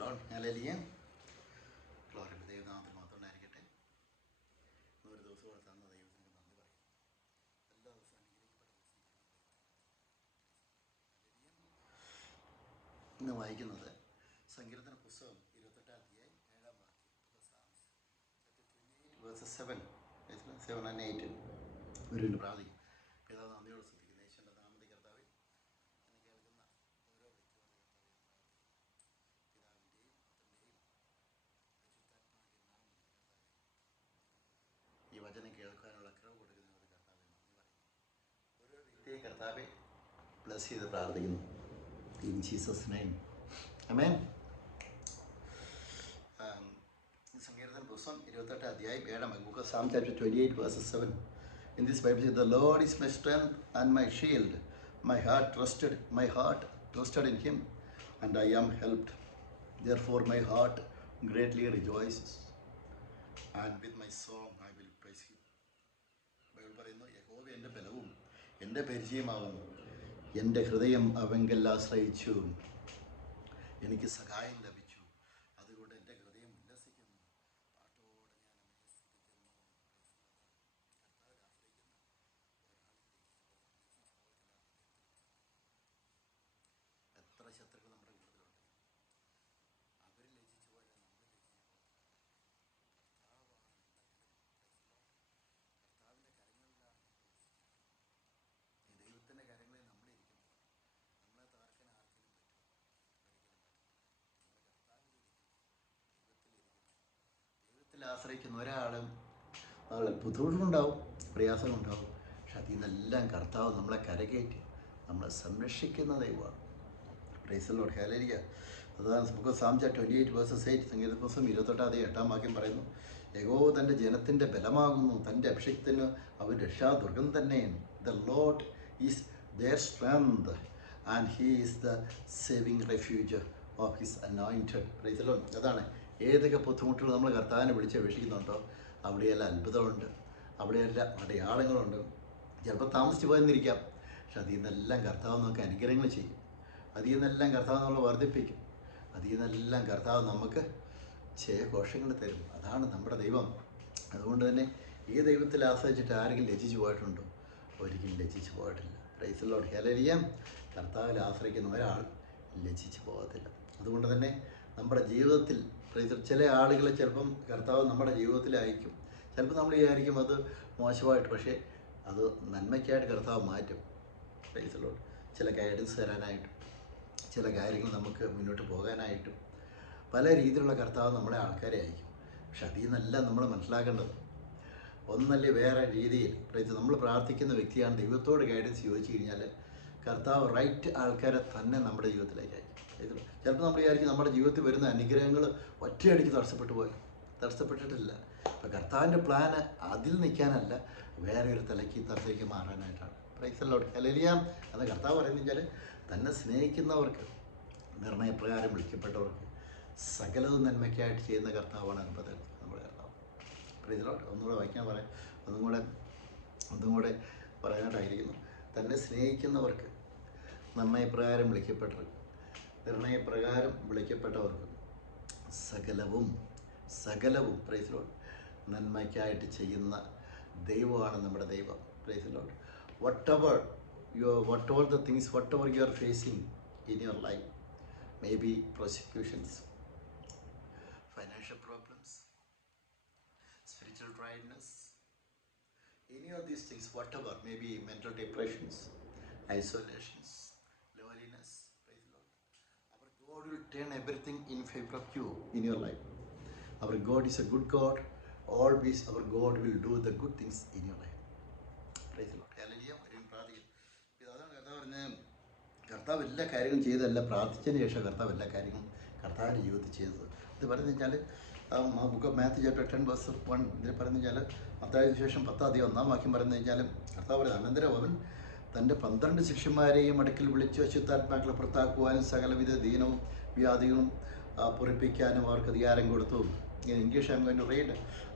Lord. Hallelujah. Glory to ദൈവനാമത്തിൽ മാത്രം ഉണ്ടായിരിക്കട്ടെ. ഒരു ദിവസം കൂടെ തന്ന ദൈവത്തിന് നന്ദി പറയും. എല്ലാ ദിവസവും ഇന്ന് വായിക്കുന്നത് സങ്കീർത്തന പുസ്തകം 28 അധ്യായം 7 വാക്യം. 7 and 8 ഒരു പ്രാർത്ഥിക്കും. പിതാവ് നന്ദിയോട് ശ്രദ്ധിക്കുന്നു. യേശുവിൻ്റെ നാമത്തിൽ കർത്താവേ, എന്നെ കേൾക്കുന്ന ഓരോ വ്യക്തിയോടും പിതാവിൻ്റെയും പുത്രൻ്റെയും പരിശുദ്ധാത്മാവിൻ്റെയും നാമത്തിൽ കർത്താവേ, ഈ വചനം കേൾക്കാനുള്ള കൃപ കൊടുക്കുന്നതിനോട് കർത്താവെ നന്ദി പറയുന്നു. ഓരോ വ്യക്തിയെ കർത്താവെ ബ്ലസ് ചെയ്ത് പ്രാർത്ഥിക്കുന്നു. In Jesus' name. Amen. സങ്കീർത്തന പുസ്തകം 28 അധ്യായം 7 book of Psalm chapter 28 verses 7. In this Bible says, "The Lord is my strength and my shield. My heart trusted in Him, and I am helped. Therefore my heart greatly rejoices, and with my song I will praise Him." Bible പറയുന്നു, യഹോവ എൻ്റെ ബലവും എൻ്റെ പരിചയമാകുന്നു. എൻ്റെ ഹൃദയം അവങ്കൽ ആശ്രയിച്ചു, എനിക്ക് സഹായം ലഭിച്ചു. അതുകൊണ്ട് എൻ്റെ ഹൃദയം ഉല്ലസിക്കുന്നു, പാട്ടോടെ ഞാൻ അവനെ സ്തുതിക്കുന്നു. എത്ര ശത്രുക്കൾ നമ്മുടെ കൂടുതലുണ്ട്, അവർ ലജിച്ചു പോയാൽ നമ്മൾ ലജിച്ചു പോകും. കർത്താവിൻ്റെ കരങ്ങളിലാണ് ദൈവത്തിൻ്റെ കരങ്ങളിൽ നമ്മളിരിക്കുന്നത്. നമ്മളെ തകർക്കാൻ ആർക്കെങ്കിലും പറ്റുമോ? ഒരിക്കലും പറ്റില്ല. ദൈവത്തിൽ ആശ്രയിക്കുന്ന ഒരാളും നാളെ ബുദ്ധിമുട്ടുണ്ടാവും, പ്രയാസങ്ങളുണ്ടാവും. പക്ഷെ അതിൽ നിന്നെല്ലാം കർത്താവ് നമ്മളെ കരകയറ്റി നമ്മളെ സംരക്ഷിക്കുന്ന ദൈവമാണ്. Price the Lord. ഹല്ലേലൂയ. അതാണ് നമുക്ക് Psalm 28 verses 8 സങ്കീർത്തന പുസ്തകം 28 വാക്യം പറയുന്നു, യഹോവ തൻ്റെ ജനത്തിൻ്റെ ബലമാകുന്നു, തൻ്റെ അഭിഷിക്തന് അവൻ രക്ഷാദുർഗം തന്നെയാണ്. The Lord is their strength and he is the saving refuge of his anointed. Price the Lord. അതാണ് ഏതൊക്കെ ബുദ്ധിമുട്ടുകൾ നമ്മൾ കർത്താവിനെ വിളിച്ച് അപേക്ഷിക്കുന്നുണ്ടോ അവിടെയെല്ലാം അത്ഭുതമുണ്ട്, അവിടെയെല്ലാം അടയാളങ്ങളുണ്ട്. ചിലപ്പോൾ താമസിച്ച് പോയെന്നിരിക്കാം, പക്ഷെ അതിൽ നിന്നെല്ലാം കർത്താവ് നമുക്ക് അനുഗ്രഹങ്ങൾ ചെയ്യും. അതിൽ നിന്നെല്ലാം കർത്താവ് നമ്മളെ വർദ്ധിപ്പിക്കും. അതിൽ നിന്നെല്ലാം കർത്താവ് നമുക്ക് ജയഘോഷങ്ങൾ തരും. അതാണ് നമ്മുടെ ദൈവം. അതുകൊണ്ട് തന്നെ ഈ ദൈവത്തിൽ ആശ്രയിച്ചിട്ട് ആരെങ്കിലും ലജ്ജിച്ചു പോയിട്ടുണ്ടോ? ഒരിക്കലും ലജ്ജിച്ചു പോയിട്ടില്ല. Price the Lord. ഹല്ലേലൂയ. കർത്താവിൽ ആശ്രയിക്കുന്ന ഒരാൾ ലജ്ജിച്ചു പോകത്തില്ല. അതുകൊണ്ട് തന്നെ നമ്മുടെ ജീവിതത്തിൽ ചില ആളുകൾ ചിലപ്പം കർത്താവ് നമ്മുടെ ജീവിതത്തിൽ അയക്കും. ചിലപ്പോൾ നമ്മൾ വിചാരിക്കും അത് മോശമായിട്ട്, പക്ഷേ അത് നന്മയ്ക്കായിട്ട് കർത്താവ് മാറ്റും. Price the Lord. ചില ഗൈഡൻസ് തരാനായിട്ടും ചില കാര്യങ്ങൾ നമുക്ക് മുന്നോട്ട് പോകാനായിട്ടും പല രീതിയിലുള്ള കർത്താവ് നമ്മളെ ആൾക്കാരെ അയക്കും. പക്ഷെ അതിൽ നിന്നെല്ലാം നമ്മൾ മനസ്സിലാക്കേണ്ടത് ഒന്നല്ലേ വേറെ രീതിയിൽ നമ്മൾ പ്രാർത്ഥിക്കുന്ന വ്യക്തിയാണ് ദൈവത്തോട് ഗൈഡൻസ് ചോദിച്ചു കഴിഞ്ഞാൽ കർത്താവ് റൈറ്റ് ആൾക്കാരെ തന്നെ നമ്മുടെ ജീവിതത്തിലേക്ക് അയക്കും. ചിലപ്പോൾ നമ്മൾ വിചാരിക്കും നമ്മുടെ ജീവിതത്തിൽ വരുന്ന അനുഗ്രഹങ്ങൾ ഒറ്റയടിക്ക് തടസ്സപ്പെട്ടിട്ടില്ല. അപ്പോൾ കർത്താവിൻ്റെ പ്ലാന് അതിൽ നിൽക്കാനല്ല, വേറെ ഒരു തലത്തിലേക്ക് മാറാനായിട്ടാണ്. Praise the Lord. ഹല്ലേലൂയ. അത് കർത്താവ് പറയുന്നത് വെച്ചാൽ തന്നെ സ്നേഹിക്കുന്നവർക്ക്, നിർണയപ്രകാരം വിളിക്കപ്പെട്ടവർക്ക് സകലതും നന്മയ്ക്കായിട്ട് ചെയ്യുന്ന കർത്താവാണ് നമ്മുടെ കർത്താവ്. Price the Lord. ഒന്നുകൂടെ വായിക്കാൻ പറയാം, ഒന്നും കൂടെ പറയാനായിട്ടായിരിക്കുന്നു. തന്നെ സ്നേഹിക്കുന്നവർക്ക്, നിർണയപ്രകാരം വിളിക്കപ്പെട്ടവർക്ക് സകലവും പ്രൈസ് ദി ലോർഡ് നന്മയ്ക്കായിട്ട് ചെയ്യുന്ന ദൈവമാണ് നമ്മുടെ ദൈവം. Price the Lord. whatever you are facing in your life, maybe persecutions, financial problems, spiritual dryness, any of these things, whatever, maybe mental depressions, isolations, loneliness, praise the Lord, our God will turn everything in favor of you in your life. Our God is a good God. Always our God will do the good things in your life. Praise the Lord. Hallelujah. അതാണ് കർത്താവ് പറഞ്ഞത്. കർത്താവ് എല്ലാ കാര്യങ്ങളും ചെയ്തതല്ല, പ്രാർത്ഥിച്ചതിന് ശേഷം കർത്താവ് എല്ലാ കാര്യങ്ങളും കർത്താവിൻ്റെ ജീവിതത്തിൽ ചെയ്തത്. ഇത് പറഞ്ഞു വെച്ചാൽ book of Matthew chapter 10 verse 1 ഇതിൽ പറഞ്ഞു വെച്ചാൽ മത്തായിക്ക് ശേഷം 10 വാക്യം പറഞ്ഞു വെച്ചാൽ കർത്താവ് പറയുന്നത്, അനന്തരം അവൻ തൻ്റെ 12 ശിഷ്യന്മാരെയും അടുക്കൽ വിളിച്ച് അശുദ്ധാത്മാക്കളെ പുറത്താക്കുവാനും സകലവിധ ദീനവും വ്യാധികളും പൊറിപ്പിക്കാനും അവർക്ക് അധികാരം കൊടുത്തു. In English I am going to read.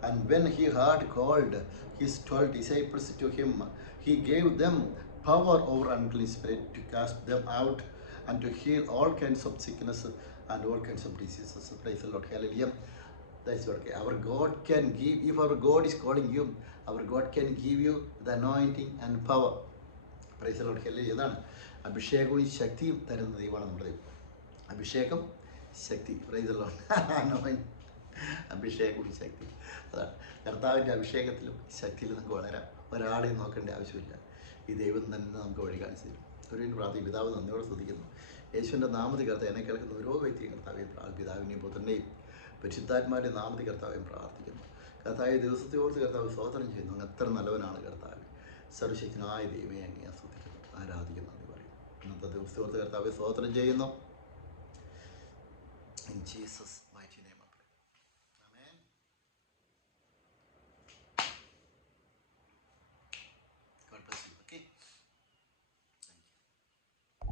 And when he had called his 12 disciples to him, he gave them power over unclean spirit to cast them out and to heal all kinds of sickness and all kinds of diseases. Praise the Lord. Hallelujah. That's what our God can give. If our God is calling you, our God can give you the anointing and power. Praise the Lord. Hallelujah. ഇതാണ് അഭിഷേകവും ശക്തിയും തരുന്ന ദൈവമാണ് നമ്മുടെ ദൈവം. അഭിഷേകം, ശക്തി. Praise the Lord. അഭിഷേകവും ശക്തി, അതാണ്. കർത്താവിൻ്റെ അഭിഷേകത്തിലും ശക്തിയിലും നമുക്ക് വളരാം. ഒരാളെയും നോക്കേണ്ട ആവശ്യമില്ല. ഈ ദൈവം തന്നെ നമുക്ക് വഴി കാണിച്ചു തരും. ഒരു പ്രാർത്ഥന പിതാവ് നന്ദിയോടെ സ്തുതിക്കുന്നു. യേശുവിൻ്റെ നാമത്തിൽ കർത്താവ് എന്നെ കേൾക്കുന്ന ഓരോ വ്യക്തിയും കർത്താവെയും പിതാവിനെയും പുത്രനെയും പരിശുദ്ധാത്മാവിൻ്റെ നാമത്തിൽ കർത്താവെയും പ്രാർത്ഥിക്കുന്നു. കർത്താവ് ദിവസത്തെ ഓർത്ത് കർത്താവ് സ്തോത്രം ചെയ്യുന്നു. അങ്ങ് എത്ര നല്ലവനാണ് കർത്താവ്. സർവശക്തനായ ദൈവമേ അങ്ങേ സ്തുതിക്കുന്നു, ആരാധിക്കുന്നു എന്ന് പറയും. ഇന്നത്തെ ദിവസത്തെ ഓർത്ത് കർത്താവ് സ്തോത്രം ചെയ്യുന്നു. In Jesus'